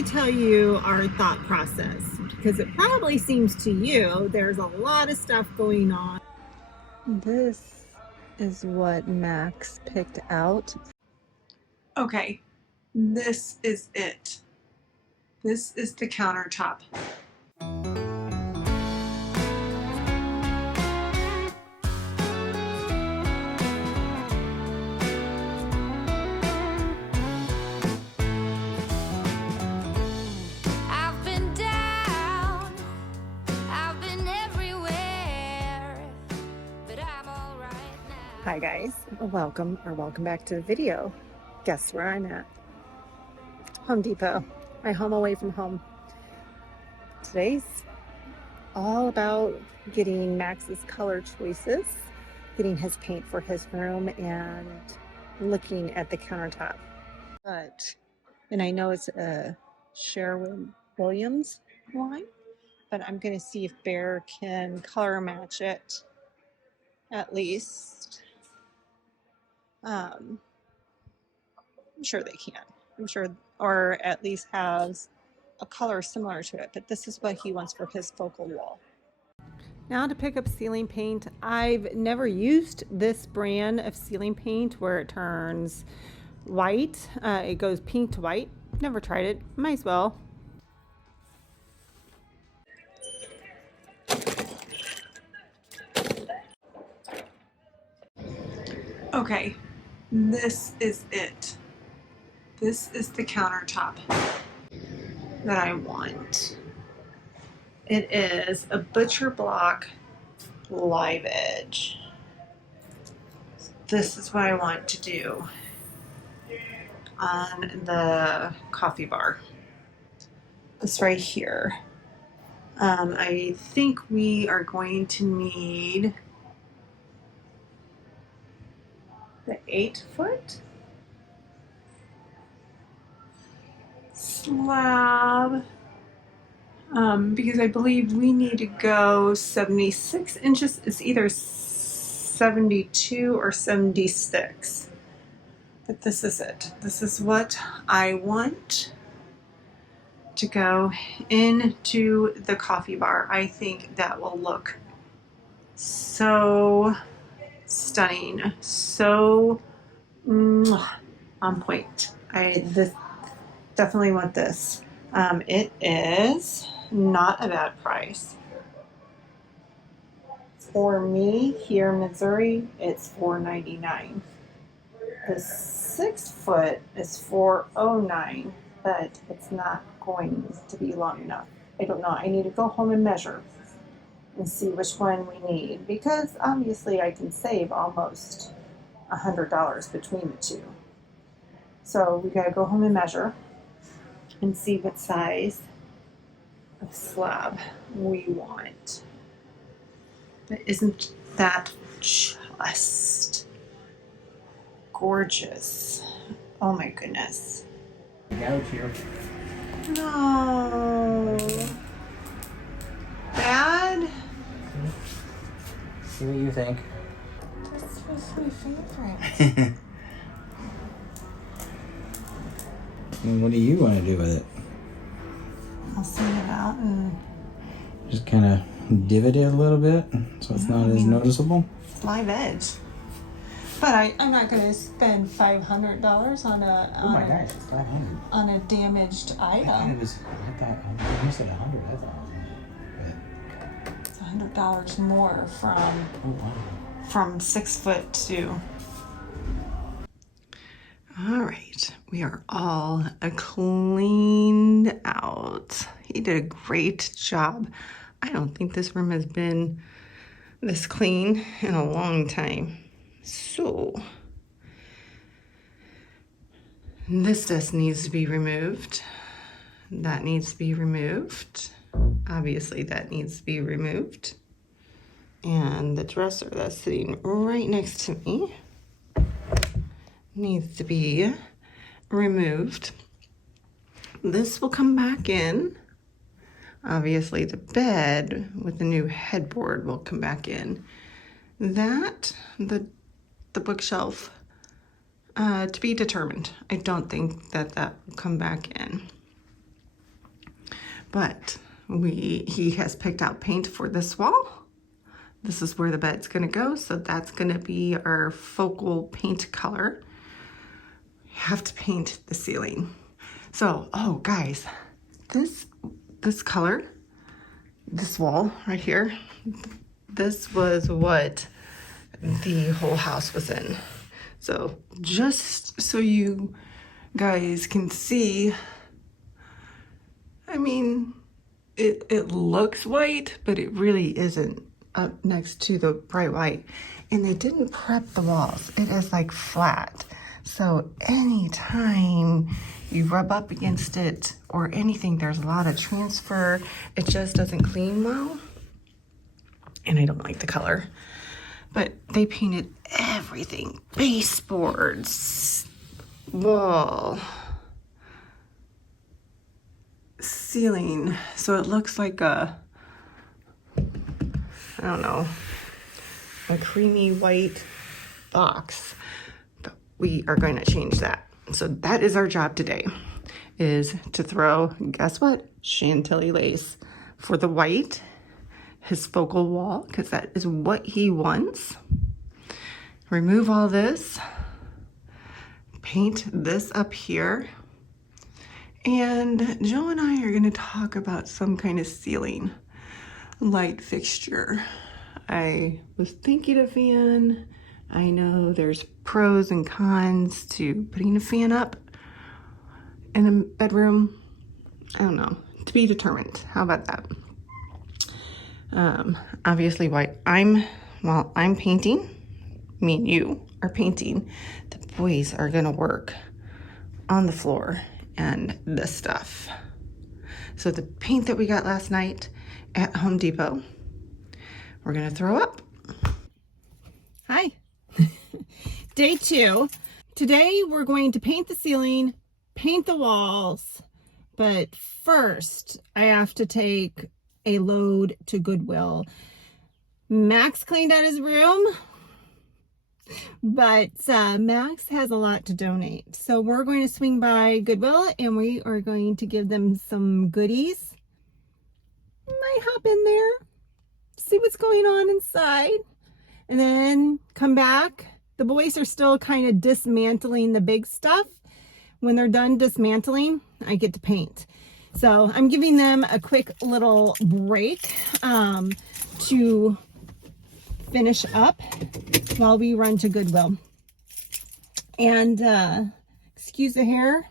me tell you our thought process, because it probably seems to you there's a lot of stuff going on. This is what Max picked out. Okay, this is it. This is the countertop. Hi guys, welcome back to the video. Guess where I'm at? Home Depot, my home away from home. Today's all about getting Max's color choices, getting his paint for his room, and looking at the countertop. And I know it's a Sherwin-Williams line, but I'm going to see if Behr can color match it at least. I'm sure they can. I'm sure, or at least has a color similar to it, but this is what he wants for his focal wall. Now to pick up ceiling paint. I've never used this brand of ceiling paint where it turns white. It goes pink to white. Never tried it. Might as well. Okay, this is it. This is the countertop that I want. It is a butcher block live edge. This is what I want to do on the coffee bar. This right here. I think we are going to need the 8-foot slab, because I believe we need to go 76 inches. It's either 72 or 76, but this is it. This is what I want to go into the coffee bar. I think that will look so stunning, so on point. I definitely want this. It is not a bad price. For me here in Missouri, it's $4.99. The 6-foot is $4.09, but it's not going to be long enough. I don't know. I need to go home and measure and see which one we need, because obviously I can save almost $100 between the two. So we gotta go home and measure and see what size of slab we want. But isn't that just gorgeous? Oh my goodness. Out here. No. Bad? See what you think. This was my favorite. And what do you want to do with it? I'll send it out and Just kind of divot it a little bit so it's not as noticeable. it's live edge. But I'm not going to spend $500 on a Oh my gosh, it's 500. on a damaged I thought item. it was. I thought you said 100. I thought. It's $100 more Oh wow. from 6 foot to. All right, we are all cleaned out. He did a great job. I don't think this room has been this clean in a long time. So this just needs to be removed. That needs to be removed. Obviously that needs to be removed. And the dresser that's sitting right next to me needs to be removed. This will come back in. Obviously the bed with the new headboard will come back in. That, the bookshelf, to be determined. I don't think that will come back in. but he has picked out paint for this wall. This is where the bed's gonna go, so that's gonna be our focal paint color. We have to paint the ceiling. So, oh guys, this color, this wall right here, this was what the whole house was in. So just so you guys can see, I mean, it looks white, but it really isn't up next to the bright white. And they didn't prep the walls. It is like flat. So anytime you rub up against it or anything, there's a lot of transfer. It just doesn't clean well. And I don't like the color. But they painted everything. Baseboards, wall, ceiling. So it looks like a, I don't know, a creamy white box. But we are going to change that. So that is our job today, is to throw, guess what? Chantilly lace for the white, his focal wall, because that is what he wants. Remove all this, paint this up here, and Joe and I are going to talk about some kind of ceiling light fixture. I was thinking a fan. I know there's pros and cons to putting a fan up in a bedroom. I don't know, to be determined. How about that? Obviously while I'm painting, me and you are painting, the boys are gonna work on the floor and this stuff. So the paint that we got last night at Home Depot, we're gonna throw up. Hi. Day 2. Today we're going to paint the ceiling, paint the walls, but first I have to take a load to Goodwill. Max cleaned out his room, but Max has a lot to donate. So we're going to swing by Goodwill and we are going to give them some goodies. Might hop in there, see what's going on inside, and then come back. The boys are still kind of dismantling the big stuff. When they're done dismantling, I get to paint. So I'm giving them a quick little break to finish up while we run to Goodwill. And excuse the hair.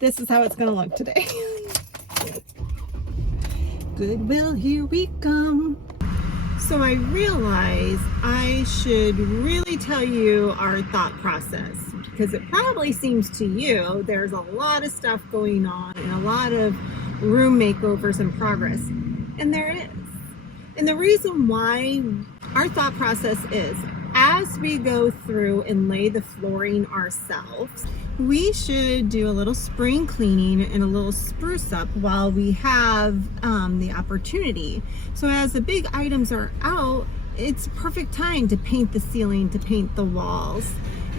This is how it's going to look today. Goodwill, here we come. So I realize I should really tell you our thought process, because it probably seems to you there's a lot of stuff going on and a lot of room makeovers in progress. And there is. And the reason why our thought process is, as we go through and lay the flooring ourselves, we should do a little spring cleaning and a little spruce up while we have the opportunity. So as the big items are out, it's perfect time to paint the ceiling, to paint the walls,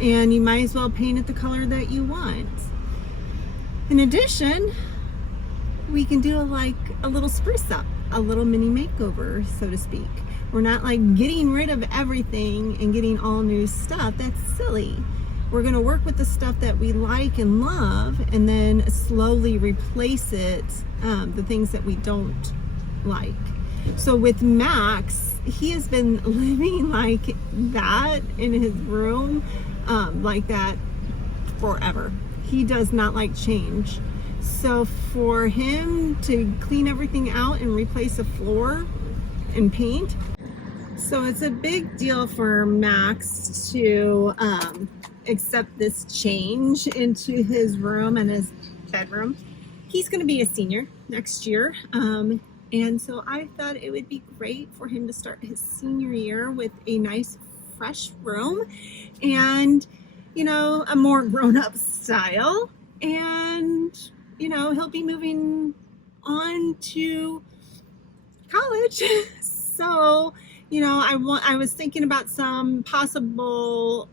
and you might as well paint it the color that you want. In addition, we can do a little spruce up, a little mini makeover, so to speak. We're not like getting rid of everything and getting all new stuff. That's silly. We're going to work with the stuff that we like and love, and then slowly replace it, the things that we don't like. So with Max, he has been living like that in his room, like that forever. He does not like change. So for him to clean everything out and replace a floor and paint, so it's a big deal for Max to accept this change into his room and his bedroom. He's going to be a senior next year, and so I thought it would be great for him to start his senior year with a nice fresh room and, you know, a more grown-up style. And, you know, he'll be moving on to college. So you know, I was thinking about some possible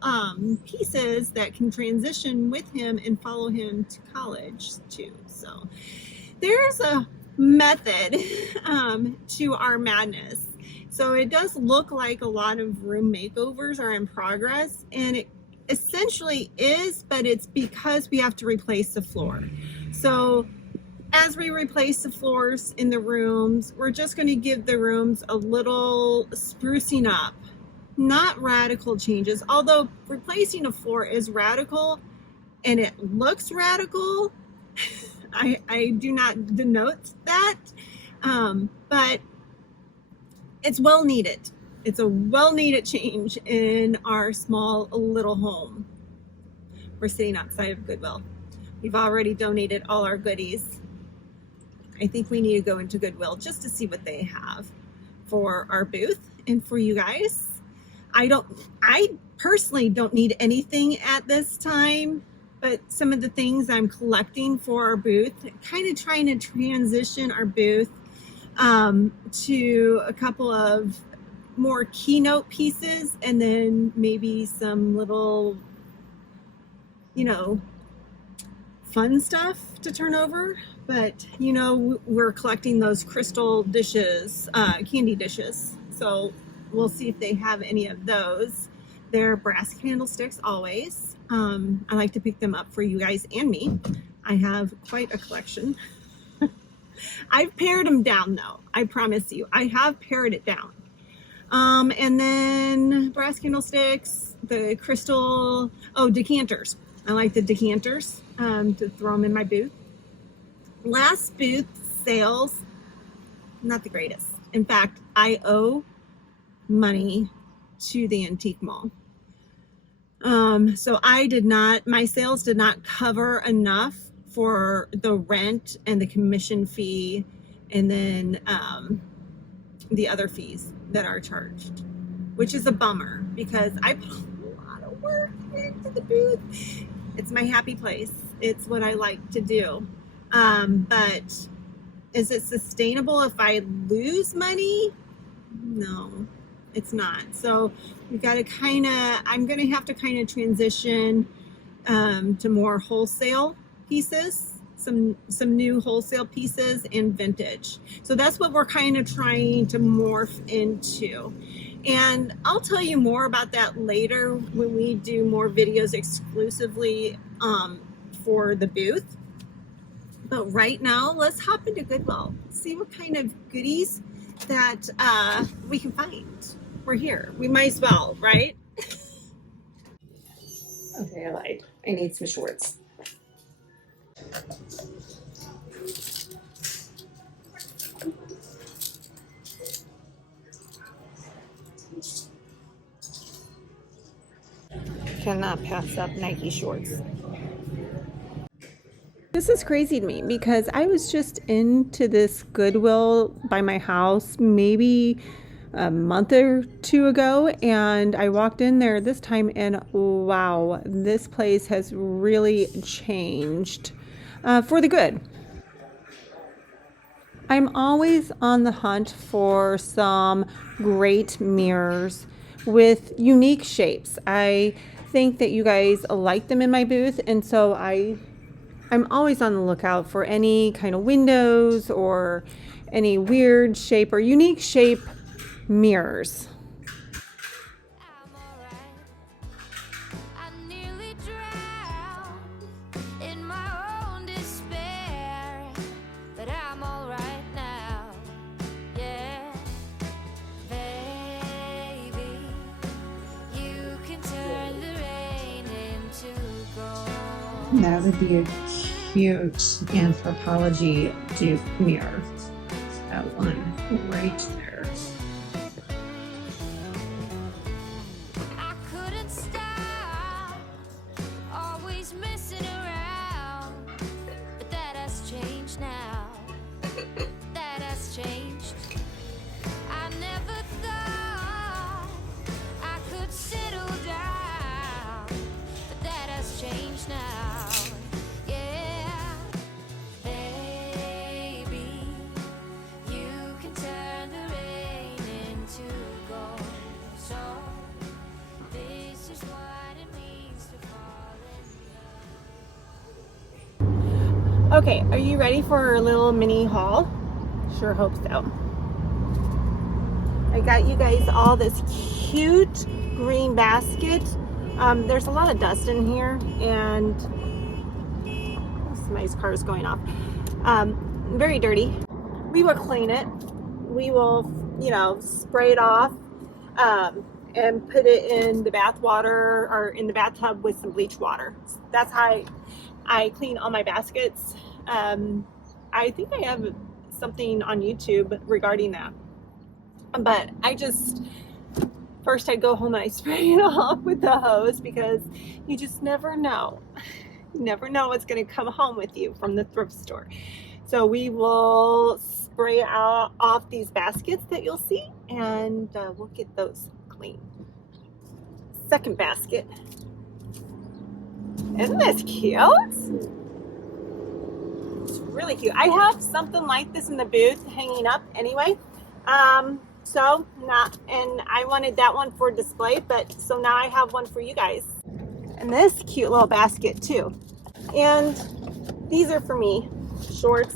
pieces that can transition with him and follow him to college too. So there's a method to our madness. So it does look like a lot of room makeovers are in progress, and it essentially is, but it's because we have to replace the floor. So as we replace the floors in the rooms, we're just going to give the rooms a little sprucing up, not radical changes, although replacing a floor is radical and it looks radical. I do not denote that, but it's well needed. It's a well needed change in our small little home. We're sitting outside of Goodwill. We've already donated all our goodies. I think we need to go into Goodwill just to see what they have for our booth and for you guys. I personally don't need anything at this time, but some of the things I'm collecting for our booth, kind of trying to transition our booth to a couple of more keynote pieces, and then maybe some little, you know, fun stuff to turn over. But you know, we're collecting those crystal dishes, candy dishes, so we'll see if they have any of those. They're brass candlesticks always. I like to pick them up for you guys and me. I have quite a collection. I've pared them down though, I promise you. I have pared it down. And then brass candlesticks, the crystal, decanters. I like the decanters to throw them in my booth. Last booth sales, not the greatest. In fact, I owe money to the antique mall. So my sales did not cover enough for the rent and the commission fee, and then the other fees that are charged, which is a bummer because I put a lot of work into the booth. It's my happy place. It's what I like to do. But is it sustainable if I lose money? No, it's not. So we got to I'm going to have to transition to more wholesale pieces, some new wholesale pieces and vintage. So that's what we're kind of trying to morph into. And I'll tell you more about that later when we do more videos exclusively for the booth. But right now, let's hop into Goodwill, see what kind of goodies that we can find. We're here. We might as well, right? Okay, I lied. I need some shorts. Cannot pass up Nike shorts. This is crazy to me because I was just into this Goodwill by my house maybe a month or two ago, and I walked in there this time and wow, this place has really changed for the good. I'm always on the hunt for some great mirrors with unique shapes. I think that you guys like them in my booth, and so I'm always on the lookout for any kind of windows or any weird shape or unique shape mirrors. That would be a cute anthropology dupe mirror. That one right there. I couldn't stop, always messing around, but that has changed now. That has changed. I never thought I could settle down, but that has changed now. Baby, you can turn the rain into gold. Okay, are you ready for a little mini haul? Sure hope so. I got you guys all this cute green basket. There's a lot of dust in here, and somebody's car is going off. Very dirty. We will clean it. We will, spray it off, and put it in the bath water or in the bathtub with some bleach water. That's how I clean all my baskets. I think I have something on YouTube regarding that. But first I go home and I spray it off with the hose, because you just never know. You never know what's going to come home with you from the thrift store. So we will spray off these baskets that you'll see, and we'll get those clean. Second basket. Isn't this cute? It's really cute. I have something like this in the booth hanging up anyway. And I wanted that one for display, so now I have one for you guys. And this cute little basket too. And these are for me, shorts.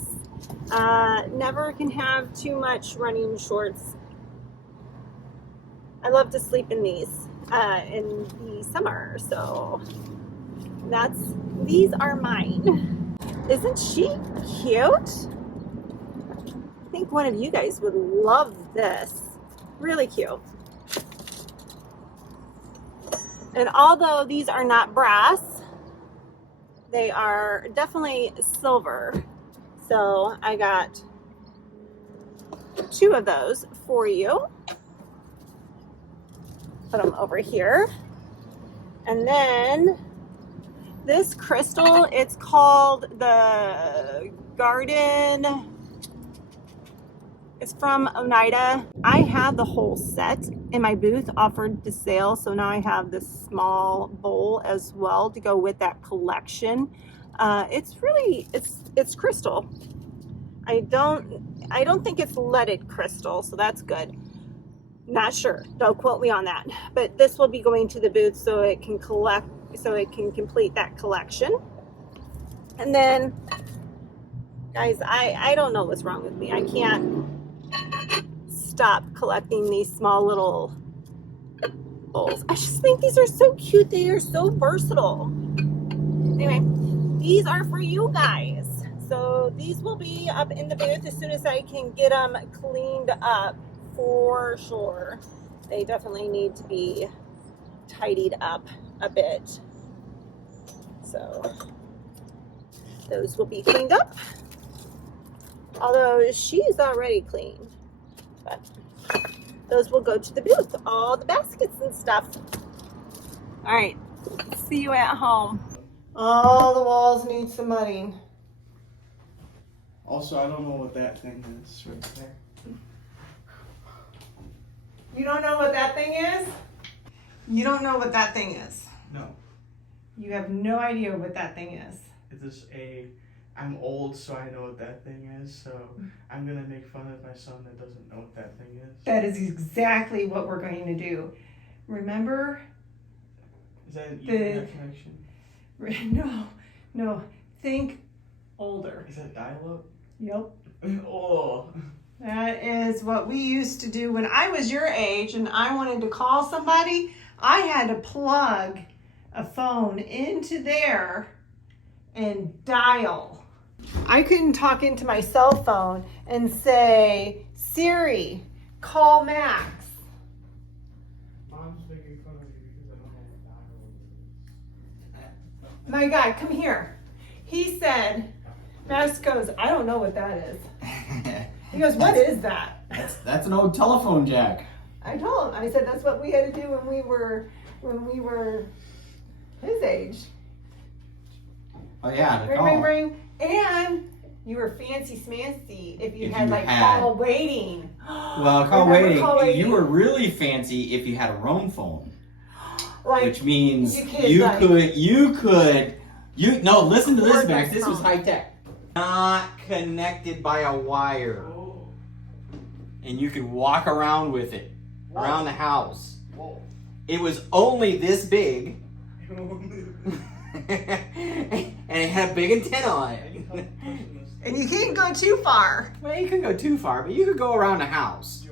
Never can have too much running shorts. I love to sleep in these in the summer, so these are mine. Isn't she cute? I think one of you guys would love this. Really cute. And although these are not brass, they are definitely silver. So I got 2 of those for you. Put them over here. And then this crystal, it's called the Garden. It's from Oneida. I have the whole set in my booth offered to sale, so now I have this small bowl as well to go with that collection. It's crystal. I don't think it's leaded crystal, so that's good. Not sure. Don't quote me on that. But this will be going to the booth so it can complete that collection. And then, guys, I don't know what's wrong with me. I can't stop collecting these small little bowls. I just think these are so cute. They are so versatile. Anyway, these are for you guys. So these will be up in the booth as soon as I can get them cleaned up, for sure. They definitely need to be tidied up a bit. So those will be cleaned up. Although she's already cleaned. But those will go to the booth, all the baskets and stuff. All right, see you at home. All the walls need some mudding. Also, I don't know what that thing is right there. You don't know what that thing is? You don't know what that thing is? No. You have no idea what that thing is. Is this I'm old, so I know what that thing is, so I'm going to make fun of my son that doesn't know what that thing is. That is exactly what we're going to do. Remember? Is that an Ethernet connection? No. Think older. Is that dial-up? Yep. Oh. That is what we used to do when I was your age and I wanted to call somebody. I had to plug a phone into there and dial. I couldn't talk into my cell phone and say, Siri, call Max. Mom's making fun of you because I don't know what dial-up is. My guy, come here. He said, Max goes, I don't know what that is. He goes, what is that? That's an old telephone jack. I told him. I said that's what we had to do when we were his age. Oh yeah, the Ring, call. ring, ring. And you were fancy smancy if you had had call waiting. Well, call waiting. You were really fancy if you had a roam phone, which means you could. No, listen to this, Max. This was high tech. Not connected by a wire. And you could walk around with it around the house. Whoa. It was only this big. And it had a big antenna on it. And you can't go too far. Well, you could go too far, but you could go around the house.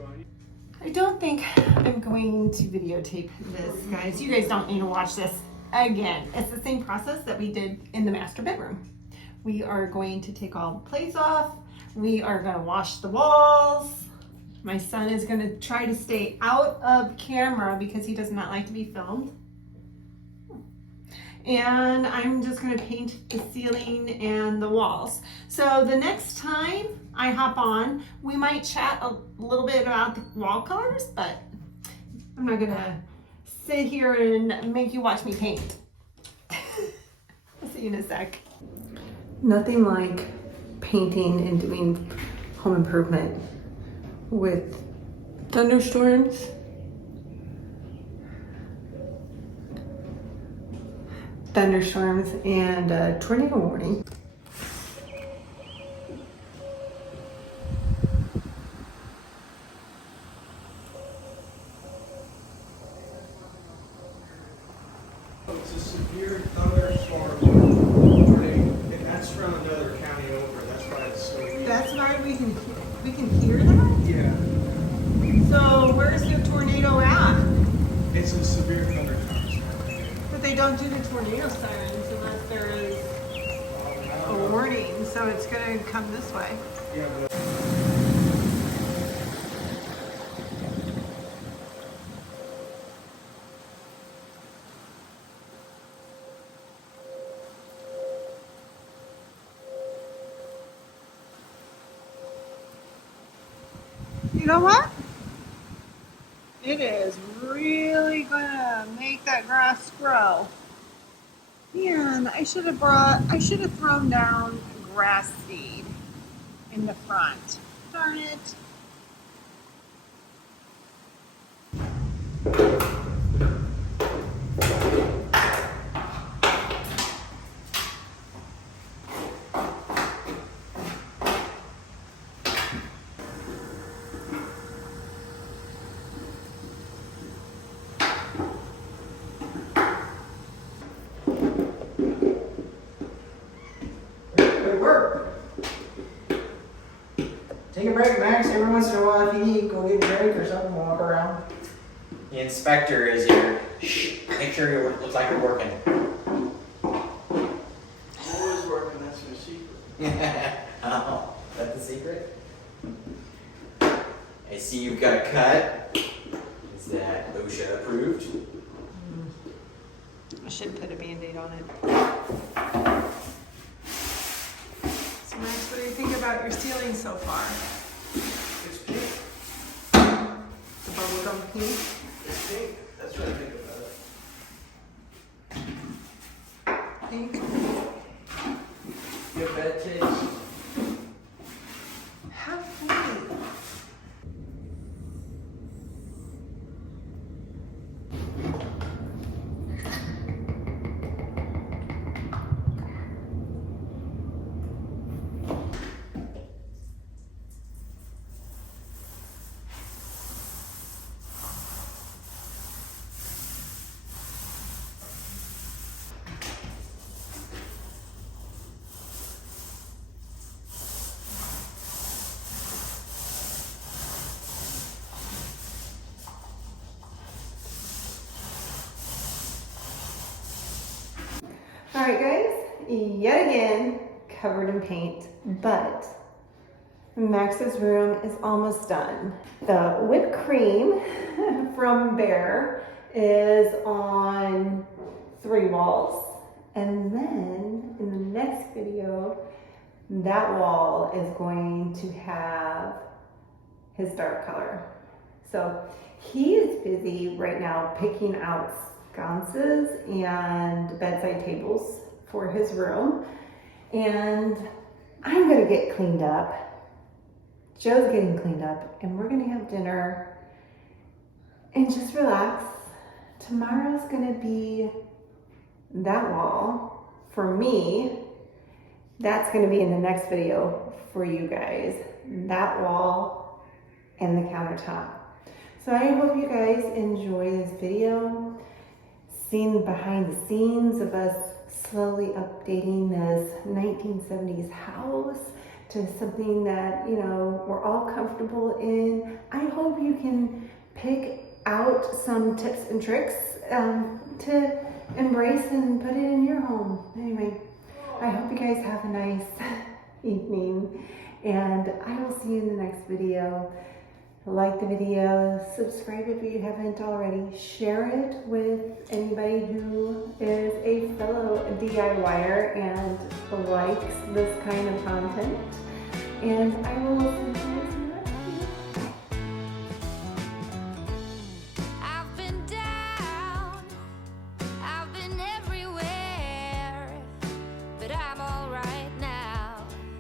I don't think I'm going to videotape this, guys. You guys don't need to watch this again. It's the same process that we did in the master bedroom. We are going to take all the plates off. We are going to wash the walls. My son is going to try to stay out of camera because he does not like to be filmed. And I'm just going to paint the ceiling and the walls. So the next time I hop on, we might chat a little bit about the wall colors, but I'm not going to sit here and make you watch me paint. I'll see you in a sec. Nothing like painting and doing home improvement with thunderstorms, and a tornado warning. It's a severe thunderstorm tornado, and that's from another county over. That's why it's so weak. That's why we can hear that? Yeah, So where's the tornado at? it's a severe thunderstorm. But they don't do the tornado sirens unless there is a warning, so it's gonna come this way. Yeah, but You know what? It is really gonna make that grass grow. Man, I should have thrown down grass seed in the front. Darn it. Good work. Take a break, Max. Every once in a while, if you need, go get a break or something, walk around. The inspector is here. Shh. Make sure it looks like you're working. always working. That's your secret. Oh, that's the secret? I see you've got a cut. Is that OSHA approved? I should put a Band-Aid on it. So Max, what do you think about your ceiling so far? It's pink. The bubblegum pink? It's pink. That's what I think about it. Pink? You have bad taste. How funny. All right, guys, yet again, covered in paint, but Max's room is almost done. The whipped cream from Bear is on 3 walls. And then in the next video, that wall is going to have his dark color. So he is busy right now picking out sconces and bedside tables for his room. And I'm gonna get cleaned up. Joe's getting cleaned up, and we're gonna have dinner and just relax. Tomorrow's gonna be that wall for me. That's gonna be in the next video for you guys. That wall and the countertop. So I hope you guys enjoy this video, seeing behind the scenes of us slowly updating this 1970s house to something that, you know, we're all comfortable in. I hope you can pick out some tips and tricks to embrace and put it in your home. Anyway, I hope you guys have a nice evening, and I will see you in the next video. Like the video, subscribe if you haven't already, share it with anybody who is a fellow DIYer and likes this kind of content, and I will see you